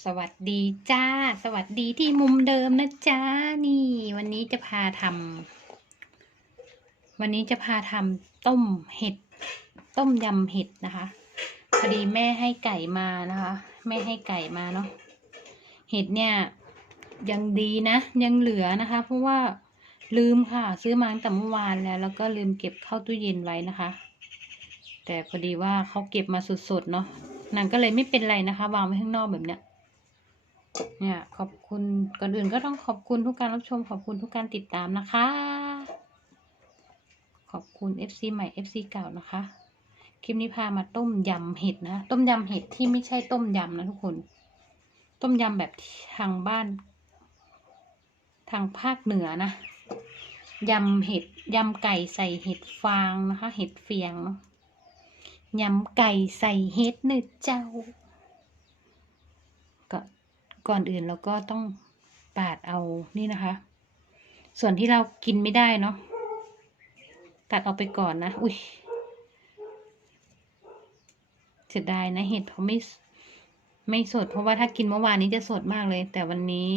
สวัสดีจ้า สวัสดีที่มุมเดิมนะจ้า นี่ วันนี้จะพาทำวันนี้จะพาทำต้มเห็ด ต้มยำเห็ดนะคะพอดีแม่ให้ไก่มานะคะแม่ให้ไก่มาเนาะเห็ดเนี่ย ยังดีนะ ยังเหลือนะคะ เพราะว่าลืมค่ะ ซื้อมาตั้งแต่เมื่อวานแล้ว แล้วก็ลืมเก็บเข้าตู้เย็นไว้นะคะ แต่พอดีว่าเขาเก็บมาสดๆเนาะนางก็เลยไม่เป็นไรนะคะ วางไว้ข้างนอกแบบเนี้ย เนี่ยขอบคุณก่อนอื่นก็ต้องขอบคุณทุกการรับชม ขอบคุณทุกการติดตามนะคะ ขอบคุณ FC ใหม่ FC เก่านะคะ คลิปนี้พามาต้มยำเห็ดนะ ต้มยำเห็ดที่ไม่ใช่ต้มยำนะทุกคน ต้มยำแบบทางบ้าน ทางภาคเหนือนะยำเห็ดยำไก่ใส่เห็ดฟางนะคะ เห็ดเฟียงเนาะยำไก่ใส่เห็ดเนื้อเจ้า ก่อนอื่นเราก็ต้องปาดเอานี่นะคะ ส่วนที่เรากินไม่ได้เนาะตัดออกไปก่อนนะ อุ้ยเสียดายนะเห็ดเขาไม่ไม่สด เพราะว่าถ้ากินเมื่อวานนี้จะสดมากเลย แต่วันนี้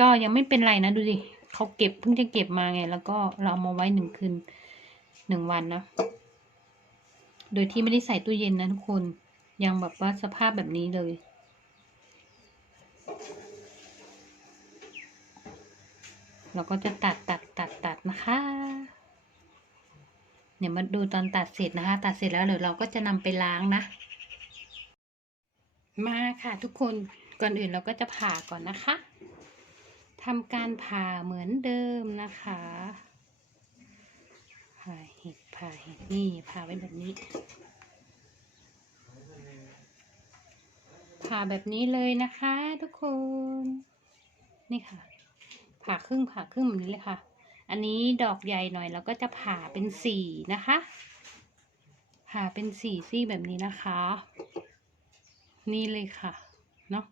ก็ยังไม่เป็นไรนะดูดิเขาเก็บเพิ่งจะเก็บมาไง แล้วก็เราเอามาไว้หนึ่งคืนหนึ่งวันนะ โดยที่ไม่ได้ใส่ตู้เย็นนะทุกคนยังแบบว่าสภาพแบบนี้เลย เราก็จะตัดตัดตัดตัดนะคะ เนี่ยมาดูตอนตัดเสร็จนะคะ ตัดเสร็จแล้วเดี๋ยวเราก็จะนำไปล้างนะ มาค่ะทุกคนก่อนอื่นเราก็จะผ่าก่อนนะคะทำการผ่าเหมือนเดิมนะคะผ่าเห็ดผ่าเห็ดนี่ผ่าไว้แบบนี้ผ่าแบบนี้เลยนะคะ ทุกคน นี่ค่ะ ผ่าครึ่งผ่าครึ่งแบบนี้เลยค่ะ อันนี้ดอกใหญ่หน่อยเราก็จะผ่าเป็นสี่นะคะ ผ่าเป็นสี่ซี่แบบนี้นะคะ นี่เลยค่ะ เนาะ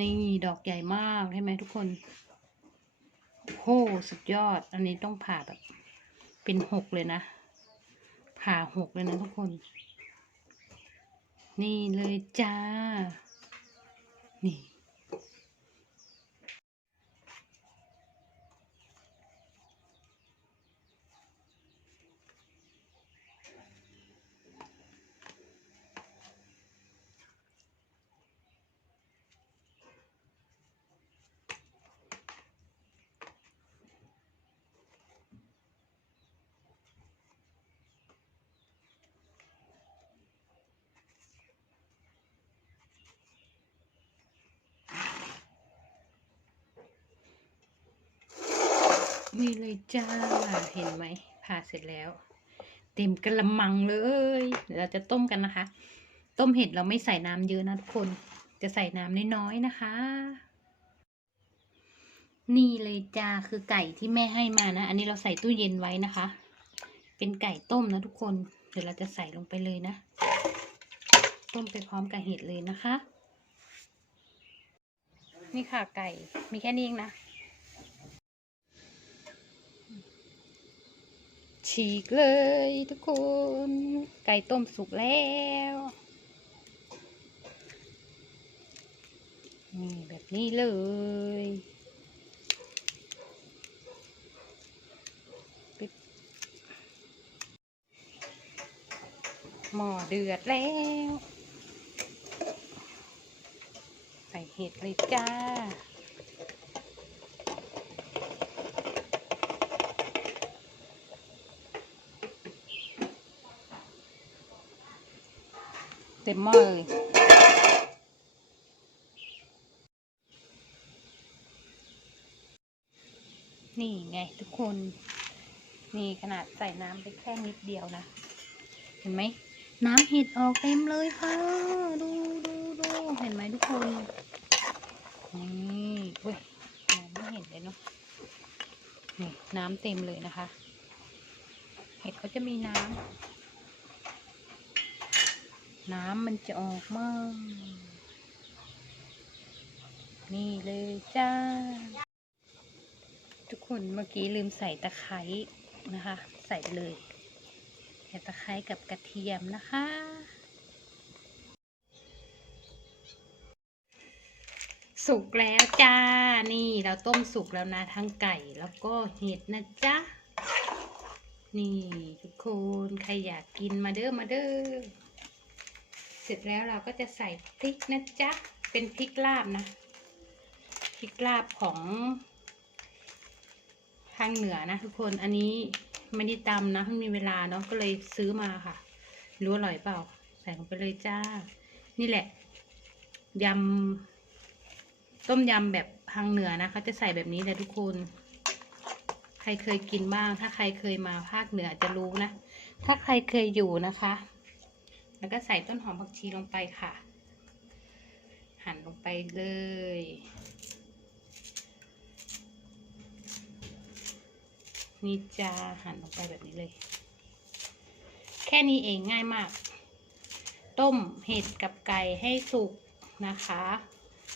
นี่ดอกใหญ่มากใช่ไหมทุกคนโอ้โหสุดยอด อันนี้ต้องผ่าแบบ เป็นหกเลยนะ ผ่าหกเลยนะทุกคน นี่เลยจ้า นี่ นี่เลยจ้า เห็นไหมผ่าเสร็จแล้ว เต็มกระมังเลยเดี๋ยวเราจะต้มกันนะคะ ต้มเห็ดเราไม่ใส่น้ำเยอะนะทุกคน จะใส่น้ำน้อยๆนะคะ นี่เลยจ้าคือไก่ที่แม่ให้มานะ อันนี้เราใส่ตู้เย็นไว้นะคะ เป็นไก่ต้มนะทุกคน เดี๋ยวเราจะใส่ลงไปเลยนะ ต้มไปพร้อมกับเห็ดเลยนะคะ นี่ค่ะไก่ มีแค่นี้เองนะ ฉีกเลยทุกคน ไก่ต้มสุกแล้ว นี่แบบนี้เลย หม้อเดือดแล้ว ใส่เห็ดเลยจ้า เต็มหม้อเลยนี่ไงทุกคน นี่ขนาดใส่น้ำไปแค่นิดเดียวนะ เห็นไหม น้ำเห็ดออกเต็มเลยค่ะ ดูดูดูเห็นไหมทุกคน นี่เว้ยมองไม่เห็นเลยเนาะนี่น้ำเต็มเลยนะคะ เห็ดเขาจะมีน้ำ น้ำมันจะออกมานี่เลยจ้า ทุกคนเมื่อกี้ลืมใส่ตะไคร้นะคะ ใส่เลยใส่ตะไคร้กับกระเทียมนะคะ สุกแล้วจ้า นี่เราต้มสุกแล้วนะทั้งไก่แล้วก็เห็ดนะจ๊ะ นี่ทุกคนใครอยากกินมาเด้อมาเด้อ เสร็จแล้วเราก็จะใส่พริกนะจ๊ะ เป็นพริกลาบนะ พริกลาบของ ทางเหนือนะทุกคน อันนี้ไม่ได้ตำนะไม่มีเวลาเนาะ ก็เลยซื้อมาค่ะ รู้อร่อยเปล่า ใส่ลงไปเลยจ้า นี่แหละ ยำ ต้มยำแบบทางเหนือนะเขาจะใส่แบบนี้เลยทุกคน ใครเคยกินบ้าง ถ้าใครเคยมาภาคเหนือจะรู้นะ ถ้าใครเคยอยู่นะคะ แล้วก็ใส่ต้นหอมผักชีลงไปค่ะ หั่นลงไปเลย นี่จ้าหั่นลงไปแบบนี้เลย แค่นี้เองง่ายมาก ต้มเห็ดกับไก่ให้สุกนะคะ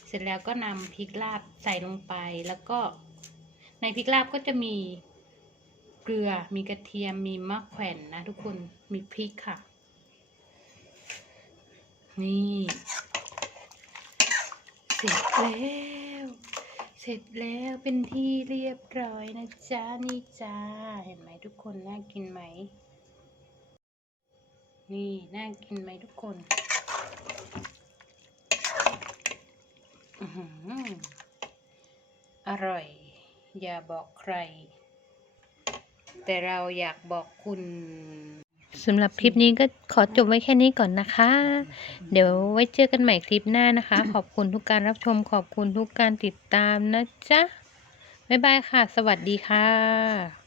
เสร็จแล้วก็นำพริกลาบใส่ลงไปแล้วก็ในพริกลาบก็จะมีเกลือ มีกระเทียม มีมะแขวนนะทุกคน มีพริกค่ะ นี่เสร็จแล้ว เสร็จแล้วเป็นที่เรียบร้อยนะจ๊ะนี่จ้าเห็นไหมทุกคนน่ากินไหม นี่น่ากินไหมทุกคนอื้อหืออร่อย อย่าบอกใคร แต่เราอยากบอกคุณ สำหรับคลิปนี้ก็ขอจบไว้แค่นี้ก่อนนะคะ เดี๋ยวไว้เจอกันใหม่คลิปหน้านะคะ ขอบคุณทุกการรับชม ขอบคุณทุกการติดตามนะจ๊ะ บ๊ายบายค่ะ สวัสดีค่ะ